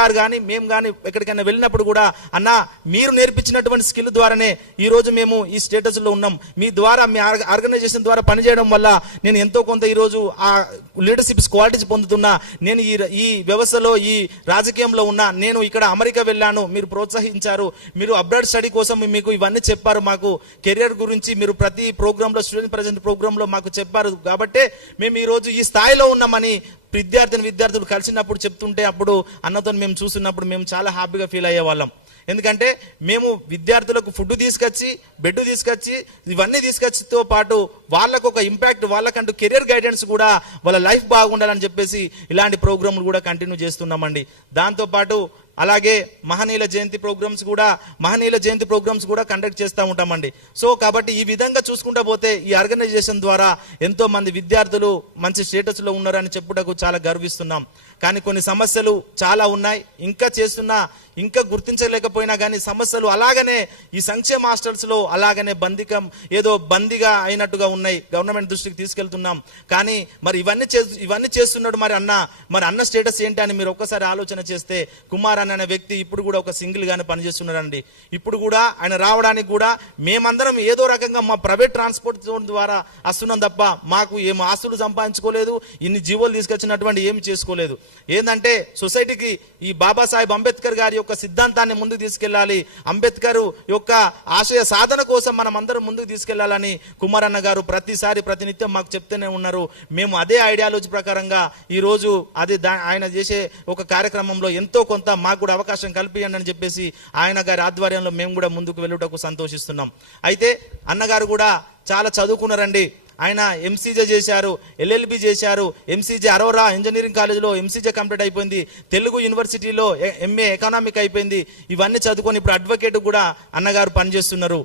గారు కానీ మేము కానీ ఎక్కడికైనా వెళ్ళినప్పుడు కూడా అన్న మీరు నేర్పించినటువంటి స్కిల్ ద్వారానే ఈరోజు మేము ఈ స్టేటస్లో ఉన్నాం, మీ ద్వారా మీ ఆర్గనైజేషన్ ద్వారా పనిచేయడం వల్ల నేను ఎంతో కొంత ఈరోజు ఆ లీడర్షిప్ క్వాలిటీస్ పొందుతున్నా, నేను ఈ వ్యవస్థలో ఈ రాజకీయంలో ఉన్నా, నేను ఇక్కడ అమెరికా వెళ్ళాను, మీరు ప్రోత్సహించారు, మీరు అబ్రాడ్ స్టడీ కోసం మీకు ఇవన్నీ చెప్పారు, మాకు కెరియర్ గురించి మీరు ప్రతి ప్రోగ్రాంలో స్టూడెంట్ ప్రెజెంట్ ప్రోగ్రాంలో మాకు చెప్పారు కాబట్టే మేము ఈరోజు ఈ స్థాయిలో ఉన్నామని విద్యార్థులు కలిసినప్పుడు చెప్తుంటే అప్పుడు అన్నతో మేము చూస్తున్నప్పుడు మేము చాలా హ్యాపీగా ఫీల్ అయ్యే వాళ్ళం. ఎందుకంటే మేము విద్యార్థులకు ఫుడ్ తీసుకొచ్చి బెడ్ తీసుకొచ్చి ఇవన్నీ తీసుకొచ్చితో పాటు వాళ్ళకు ఒక ఇంపాక్ట్, వాళ్ళకంటూ కెరియర్ గైడెన్స్ కూడా వాళ్ళ లైఫ్ బాగుండాలని చెప్పేసి ఇలాంటి ప్రోగ్రాంలు కూడా కంటిన్యూ చేస్తున్నామండి. దాంతోపాటు అలాగే మహనీయుల జయంతి ప్రోగ్రామ్స్ కూడా కండక్ట్ చేస్తూ ఉంటామండి. సో కాబట్టి ఈ విధంగా చూసుకుంటా పోతే ఈ ఆర్గనైజేషన్ ద్వారా ఎంతో మంది విద్యార్థులు మంచి స్టేటస్లో ఉన్నారని చెప్పుటకు చాలా గర్విస్తున్నాం. కానీ కొన్ని సమస్యలు చాలా ఉన్నాయి, ఇంకా గుర్తించలేకపోయినా కానీ సమస్యలు అలాగనే ఈ సంక్షేమ హాస్టల్స్లో అలాగనే బందీగా అయినట్టుగా ఉన్నాయి. గవర్నమెంట్ దృష్టికి తీసుకెళ్తున్నాం. కానీ మరి ఇవన్నీ చేస్తున్నాడు మరి అన్న స్టేటస్ ఏంటి అని మీరు ఒక్కసారి ఆలోచన చేస్తే కుమార్ అనే వ్యక్తి ఇప్పుడు కూడా ఒక సింగిల్ గానే పనిచేస్తున్నారండి. ఇప్పుడు కూడా ఆయన రావడానికి కూడా మేమందరం ఏదో రకంగా మా ప్రైవేట్ ట్రాన్స్పోర్ట్ ద్వారా వస్తున్నాం తప్ప మాకు ఏం ఆస్తులు సంపాదించుకోలేదు, ఇన్ని జీవోలు తీసుకొచ్చినటువంటి ఏమి చేసుకోలేదు. ఏంటంటే సొసైటీకి ఈ బాబాసాహెబ్ అంబేద్కర్ గారి యొక్క సిద్ధాంతాన్ని ముందుకు తీసుకెళ్లాలి, అంబేద్కర్ యొక్క ఆశయ సాధన కోసం మనం అందరం ముందుకు తీసుకెళ్లాలని కుమార్ అన్న గారు ప్రతినిత్యం మాకు చెప్తూనే ఉన్నారు. మేము అదే ఐడియాలజీ ప్రకారంగా ఈ రోజు ఆయన చేసే ఒక కార్యక్రమంలో ఎంతో కొంత మాకు కూడా అవకాశం కల్పియండి అని చెప్పేసి ఆయన గారి ఆధ్వర్యంలో మేము కూడా ముందుకు వెళ్ళుటకు సంతోషిస్తున్నాం. అయితే అన్నగారు కూడా చాలా చదువుకున్నారండి. ఆయన ఎంసీజే చేశారు, ఎల్ఎల్బి చేశారు, ఎంసీజే అరోరా ఇంజనీరింగ్ కాలేజీలో ఎంసీజే కంప్లీట్ అయిపోయింది, తెలుగు యూనివర్సిటీలో ఎంఏ ఎకనామిక్ అయిపోయింది. ఇవన్నీ చదువుకొని ఇప్పుడు అడ్వకేట్ కూడా అన్నగారు పనిచేస్తున్నారు.